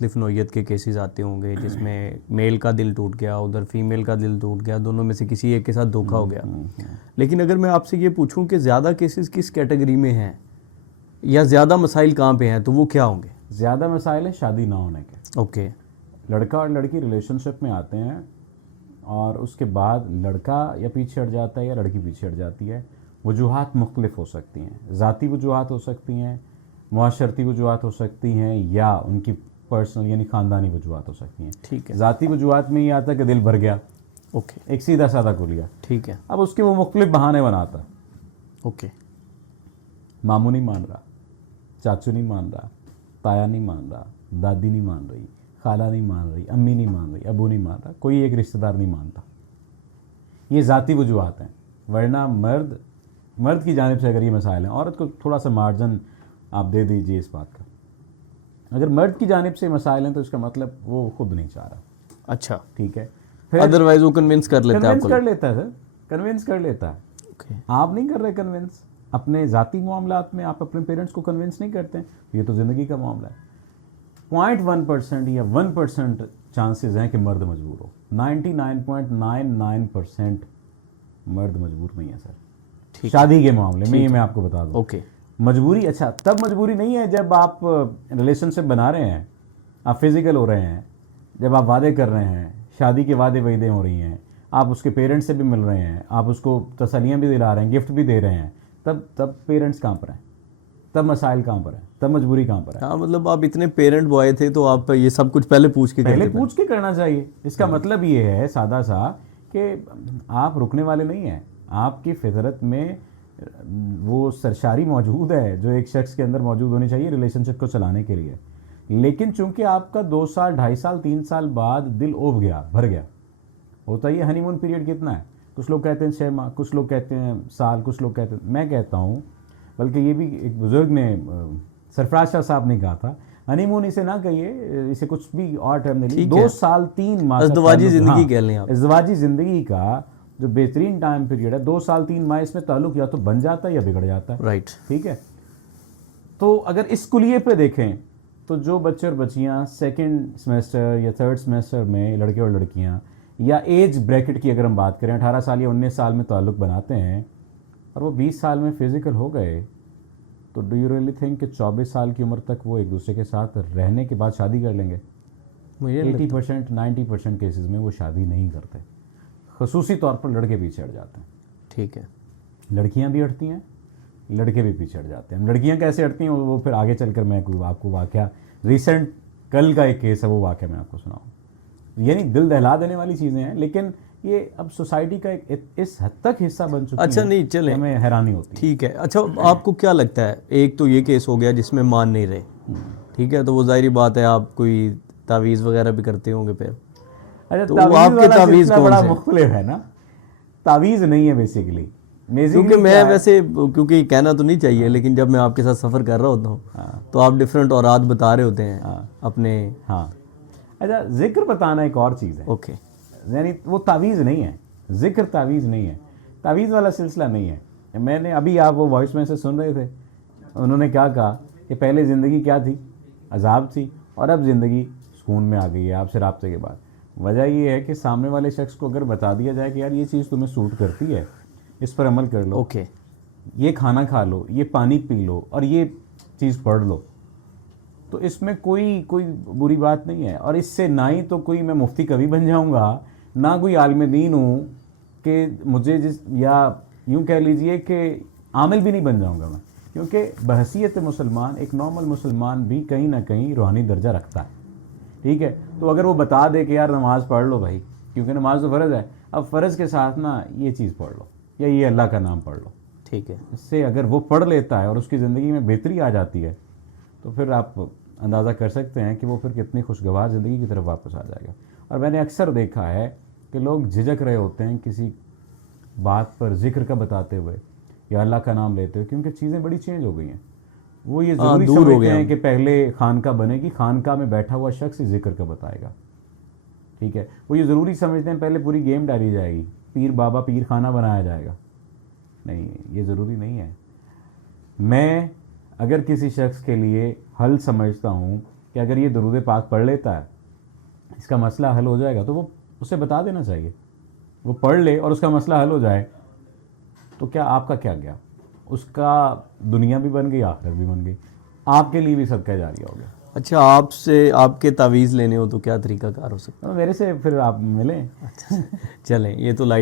مختلف نوعیت کے کیسز آتے ہوں گے جس میں میل کا دل ٹوٹ گیا, ادھر فیمیل کا دل ٹوٹ گیا, دونوں میں سے کسی ایک کے ساتھ دھوکا ہو گیا. لیکن اگر میں آپ سے یہ پوچھوں کہ زیادہ کیسز کس کیٹیگری میں ہیں یا زیادہ مسائل کہاں پہ ہیں, تو وہ کیا ہوں گے؟ زیادہ مسائل ہیں شادی نہ ہونے کے. اوکے. لڑکا اور لڑکی ریلیشن شپ میں آتے ہیں اور اس کے بعد لڑکا یا پیچھے ہٹ جاتا ہے یا لڑکی پیچھے ہٹ جاتی ہے. وجوہات مختلف ہو سکتی ہیں, ذاتی وجوہات ہو سکتی ہیں, معاشرتی وجوہات ہو سکتی ہیں, یا ان کی پرسنل یعنی خاندانی وجوہات ہو سکتی ہیں. ٹھیک ہے. ذاتی وجوہات میں یہ آتا ہے کہ دل بھر گیا, اوکے, ایک سیدھا سادہ کھولیا. ٹھیک ہے. اب اس کے وہ مختلف بہانے بناتا ہے. اوکے. ماموں نہیں مان رہا, چاچو نہیں مان رہا, تایا نہیں مان رہا, دادی نہیں مان رہی, خالہ نہیں مان رہی, امی نہیں مان رہی, ابو نہیں مان رہا, کوئی ایک رشتہ دار نہیں مانتا. یہ ذاتی وجوہات ہیں. ورنہ مرد کی جانب سے اگر یہ مسائل ہیں, عورت کو تھوڑا سا مارجن آپ دے دیجئے اس بات کا. اگر مرد کی جانب سے مسائل ہیں تو اس کا مطلب وہ خود نہیں چاہ رہا. اچھا, ٹھیک ہے. ادروائز وہ کنونس کر لیتا ہے, کنونس کر لیتا ہے سر, کنونس کر لیتا ہے. آپ نہیں کر رہے کنونس اپنے ذاتی معاملات میں, آپ اپنے پیرنٹس کو کنونس نہیں کرتے. یہ تو زندگی کا معاملہ ہے. 0.1% یا 1% چانسز ہیں کہ مرد مجبور ہو. 99.99% مرد مجبور نہیں ہے سر شادی کے معاملے میں. یہ میں آپ کو بتا دوں. اوکے. مجبوری, اچھا تب مجبوری نہیں ہے جب آپ ریلیشن شپ بنا رہے ہیں, آپ فزیکل ہو رہے ہیں, جب آپ وعدے کر رہے ہیں, شادی کے وعدے وعیدیں ہو رہی ہیں, آپ اس کے پیرنٹس سے بھی مل رہے ہیں, آپ اس کو تسلیاں بھی دلا رہے ہیں, گفٹ بھی دے رہے ہیں, تب پیرنٹس کہاں پر ہیں, تب مسائل کہاں پر ہیں, تب مجبوری کہاں پر ہے. ہاں, مطلب آپ اتنے پیرنٹ بوائے تھے تو آپ یہ سب کچھ پہلے پوچھ کے کرنا چاہیے. اس کا مطلب یہ ہے سادہ سا کہ آپ رکنے والے نہیں ہیں. آپ کی فطرت میں وہ سرشاری موجود ہے جو ایک شخص کے اندر موجود ہونی چاہیے ریلیشن شپ کو چلانے کے لیے. لیکن چونکہ آپ کا 2 سال 2.5 سال 3 سال بعد دل اوب گیا, بھر گیا. ہوتا یہ ہنی مون پیریڈ کتنا ہے, کچھ لوگ کہتے ہیں 6 ماہ, کچھ لوگ کہتے ہیں سال, کچھ لوگ کہتے ہیں, میں کہتا ہوں بلکہ یہ بھی ایک بزرگ نے, سرفراز شاہ صاحب نے کہا تھا, ہنی مون اسے نہ کہیے, اسے کچھ بھی اور ٹرم نہیں, 2 سال 3 ماہ ازدواجی زندگی کہہ لیں آپ. ازدواجی زندگی کا جو بہترین ٹائم پیریڈ ہے 2 سال 3 ماہ, اس میں تعلق یا تو بن جاتا ہے یا بگڑ جاتا ہے. رائٹ. ٹھیک ہے. تو اگر اس کلیے پہ دیکھیں تو جو بچے اور بچیاں 2nd سیمسٹر یا 3rd سیمسٹر میں, لڑکے اور لڑکیاں, یا ایج بریکٹ کی اگر ہم بات کریں 18 سال یا 19 سال میں تعلق بناتے ہیں اور وہ 20 سال میں فزیکل ہو گئے, تو ڈو یو ریئلی تھنک کہ 24 سال کی عمر تک وہ ایک دوسرے کے ساتھ رہنے کے بعد شادی کر لیں گے؟ 80% 90% کیسز میں وہ شادی نہیں کرتے. خصوصی طور پر لڑکے پیچھے ہٹ جاتے ہیں. ٹھیک ہے. لڑکیاں بھی ہٹتی ہیں, لڑکے بھی پیچھے ہٹ جاتے ہیں. لڑکیاں کیسے ہٹتی ہیں وہ پھر آگے چل کر میں آپ کو واقعہ, ریسنٹ کل کا ایک کیس ہے, وہ واقعہ میں آپ کو سناؤں. یعنی دل دہلا دینے والی چیزیں ہیں, لیکن یہ اب سوسائٹی کا اس حد تک حصہ بن چکی ہے. اچھا نہیں, چلیں, ہمیں حیرانی ہوتی ہے. ٹھیک ہے. اچھا, آپ کو کیا لگتا ہے, ایک تو یہ کیس ہو گیا جس میں مان نہیں رہے, ٹھیک ہے, تو وہ ظاہری بات ہے آپ کوئی تعویذ وغیرہ بھی کرتے ہوں گے پھر. تو آپ کے تعویذ بڑا مختلف ہے نا. تعویذ نہیں ہے بیسیکلی, کیونکہ میں ویسے, کیونکہ یہ کہنا تو نہیں چاہیے, لیکن جب میں آپ کے ساتھ سفر کر رہا ہوتا ہوں تو آپ ڈفرینٹ اورات بتا رہے ہوتے ہیں اپنے. ہاں, اچھا, ذکر بتانا ایک اور چیز ہے. اوکے. یعنی وہ تعویذ نہیں ہے, ذکر تعویذ نہیں ہے, تعویذ والا سلسلہ نہیں ہے. میں نے ابھی, آپ وہ وائس میں سے سن رہے تھے, انہوں نے کیا کہا کہ پہلے زندگی کیا تھی, عذاب تھی, اور اب زندگی سکون میں آ گئی ہے آپ سے رابطے کے بعد. وجہ یہ ہے کہ سامنے والے شخص کو اگر بتا دیا جائے کہ یار یہ چیز تمہیں سوٹ کرتی ہے, اس پر عمل کر لو, اوکے, یہ کھانا کھا لو, یہ پانی پی لو, اور یہ چیز پڑھ لو, تو اس میں کوئی بری بات نہیں ہے. اور اس سے نہ ہی تو کوئی میں مفتی کبھی بن جاؤں گا, نہ کوئی عالم دین ہوں کہ مجھے یا یوں کہہ لیجئے کہ عامل بھی نہیں بن جاؤں گا میں, کیونکہ بحیثیت مسلمان ایک نارمل مسلمان بھی کہیں نہ کہیں روحانی درجہ رکھتا ہے. ٹھیک ہے. تو اگر وہ بتا دے کہ یار نماز پڑھ لو بھائی, کیونکہ نماز تو فرض ہے, اب فرض کے ساتھ نا یہ چیز پڑھ لو یا یہ اللہ کا نام پڑھ لو, ٹھیک ہے, اس سے اگر وہ پڑھ لیتا ہے اور اس کی زندگی میں بہتری آ جاتی ہے تو پھر آپ اندازہ کر سکتے ہیں کہ وہ پھر کتنی خوشگوار زندگی کی طرف واپس آ جائے گا. اور میں نے اکثر دیکھا ہے کہ لوگ جھجک رہے ہوتے ہیں کسی بات پر ذکر کا بتاتے ہوئے یا اللہ کا نام لیتے ہوئے, کیونکہ چیزیں بڑی چینج ہو گئی ہیں. وہ یہ ضروری سمجھتے ہیں کہ پہلے خانقاہ بنے گی, خانقاہ میں بیٹھا ہوا شخص ہی ذکر کا بتائے گا. ٹھیک ہے. وہ یہ ضروری سمجھتے ہیں پہلے پوری گیم ڈالی جائے گی, پیر بابا پیر خانہ بنایا جائے گا. نہیں, یہ ضروری نہیں ہے. میں اگر کسی شخص کے لیے حل سمجھتا ہوں کہ اگر یہ درود پاک پڑھ لیتا ہے اس کا مسئلہ حل ہو جائے گا، تو وہ اسے بتا دینا چاہیے، وہ پڑھ لے اور اس کا مسئلہ حل ہو جائے، تو کیا آپ کا کیا گیا، اس کا دنیا بھی بن گئی، آخرت بھی بن گئی، آپ کے لیے بھی صدقہ جاریہ ہو گیا۔ اچھا، آپ سے آپ کے تعویذ لینے ہو تو کیا طریقہ کار ہو سکتا میرے سے پھر آپ ملیں۔ ہے؟ چلیں، یہ تو لائٹ